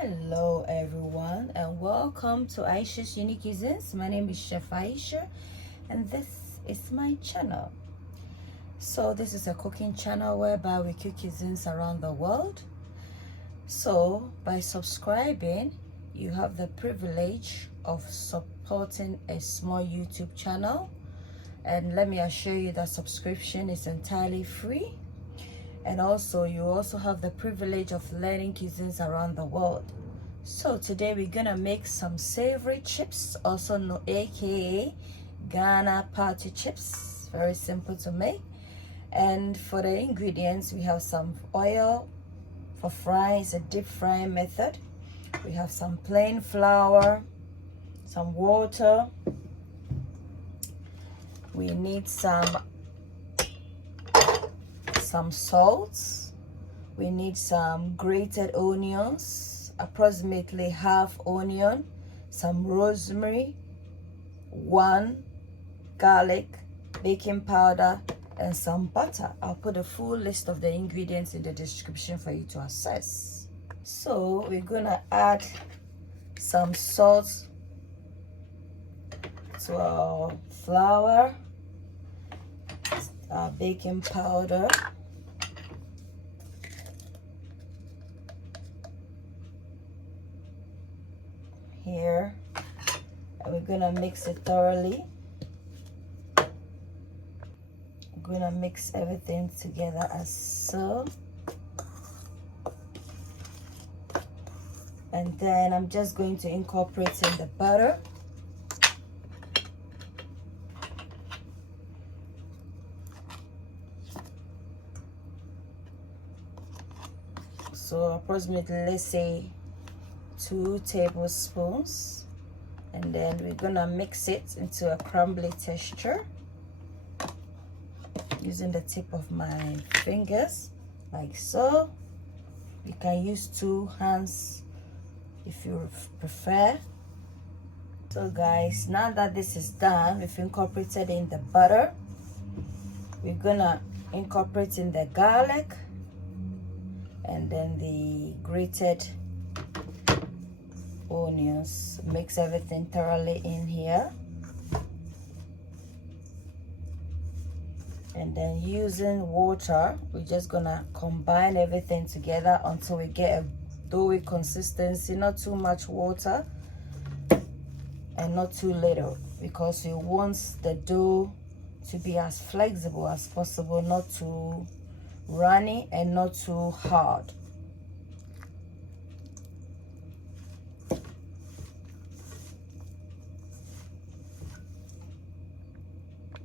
Hello everyone and welcome to Ayesha's Unique Cuisines. My name is Chef Ayesha and this is my channel. So this is a cooking channel whereby we cook cuisines around the world. So by subscribing, you have the privilege of supporting a small YouTube channel, and let me assure you that subscription is entirely free. And also you also have the privilege of learning cuisines around the world. So today we're gonna make some savory chips, also known aka Ghana party chips. Very simple to make. And for the ingredients, we have some oil for frying, it's a deep frying method. We have some plain flour, some water, we need some salt, we need some grated onions, approximately half onion, some rosemary, 1 garlic, baking powder, and some butter. I'll put a full list of the ingredients in the description for you to access. So we're gonna add some salt to our flour, our baking powder, here, and we're gonna mix it thoroughly. We're gonna mix everything together as so, and then I'm just going to incorporate in the butter. So approximately, let's say 2 tablespoons, and then we're gonna mix it into a crumbly texture using the tip of my fingers like so. You can use 2 hands if you prefer. So guys, now that this is done, we've incorporated in the butter, we're gonna incorporate in the garlic and then the grated onions. Mix everything thoroughly in here, and then using water, we're just gonna combine everything together until we get a doughy consistency. Not too much water and not too little, because we want the dough to be as flexible as possible, not too runny and not too hard.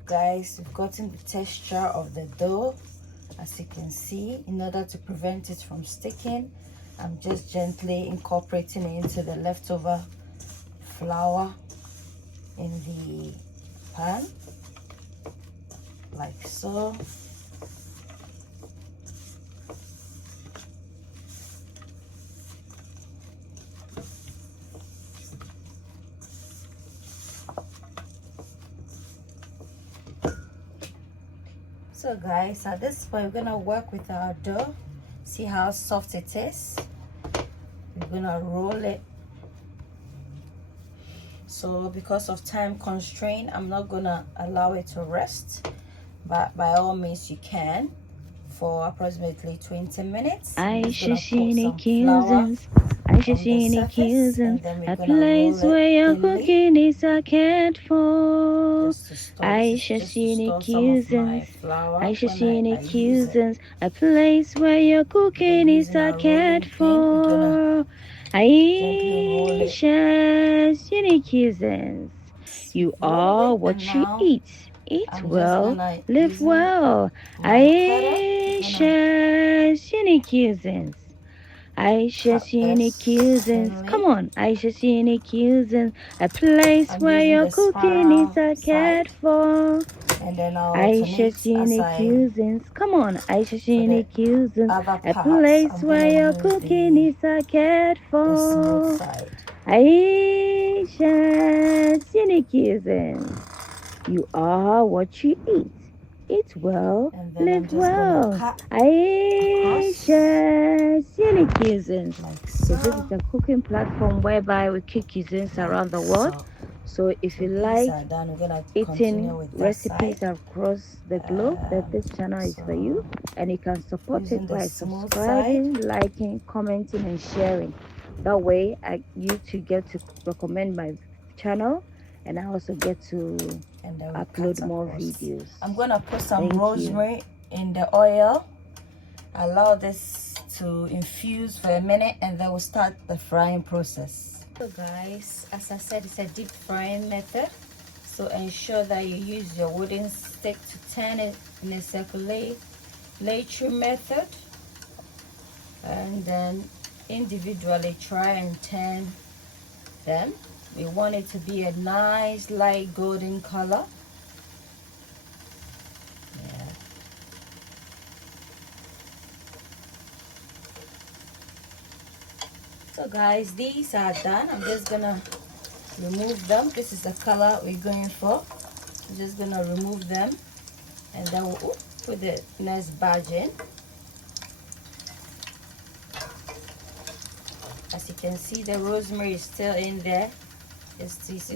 Guys, we've gotten the texture of the dough, as you can see. In order to prevent it from sticking, I'm just gently incorporating it into the leftover flour in the pan like so. So guys, at this point we're gonna work with our dough, see how soft it is. We're gonna roll it. So because of time constraint, I'm not gonna allow it to rest, but by all means you can, for approximately 20 minutes. Ayesha's Unique Cuisines, Ayesha's Unique Cuisines, a place where your cooking is accounted for. Ayesha's Unique Cuisines, Ayesha's Unique Cuisines, a place where your cooking is accounted for. Ayesha's Unique Cuisines, you are what you eat. Eat well, live well. Ayesha's Unique Cuisines. Ayesha's Unique Cuisines. Come on, Ayesha's Unique Cuisines. A place where your cooking is accounted for. Ayesha's Unique Cuisines. Come on, Ayesha's Unique Cuisines. A place where your cooking is accounted for. Ayesha's Unique Cuisines. You are what you eat. Eat well, live well. Ayesha's Unique any cuisines. like So this so. is a cooking platform whereby we cook cuisines around the world. So if you these like are done. We're gonna continue eating with that recipes side. across the globe, then this channel is for you. So And you can support using it the by smooth side. subscribing, liking, commenting, and sharing. That way, you two get to recommend my channel, and I also get to And then we upload cut more across. videos. I'm gonna put some Thank you. rosemary in the oil. Allow this to infuse for a minute, and then we'll start the frying process. So guys, as I said, it's a deep frying method. So ensure that you use your wooden stick to turn it in a circulatory method, and then individually try and turn them. We want it to be a nice light golden color. Yeah. So guys, these are done. I'm just gonna remove them. This is the color we're going for. I'm just gonna remove them, and then we'll put the next batch in. As you can see, the rosemary is still in there.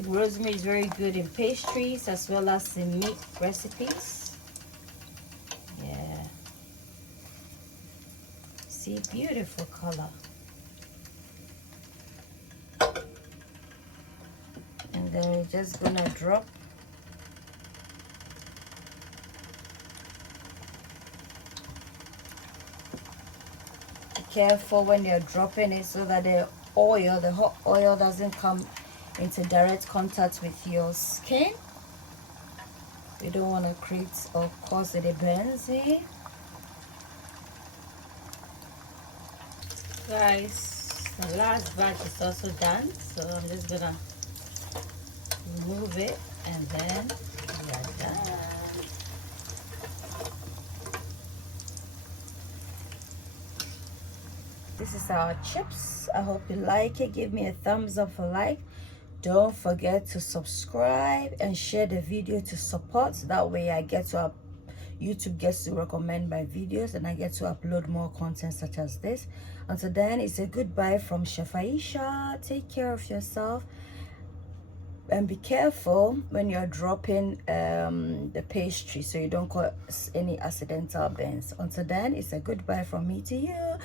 Rosemary is very good in pastries as well as in meat recipes. Yeah. See, beautiful color. And then we're just gonna drop careful when you're dropping it so that the hot oil doesn't come into direct contact with your skin. We don't want to create or cause it a burns here. Guys, the last batch is also done, so I'm just gonna remove it, and then we are done. This is our chips. I hope you like it. Give me a thumbs up for like. Don't forget to subscribe and share the video to support. That way I get to YouTube gets to recommend my videos, and I get to upload more content such as this. Until then, it's a goodbye from Chef Ayesha. Take care of yourself, and be careful when you're dropping the pastry so you don't cause any accidental burns. Until then, it's a goodbye from me to you.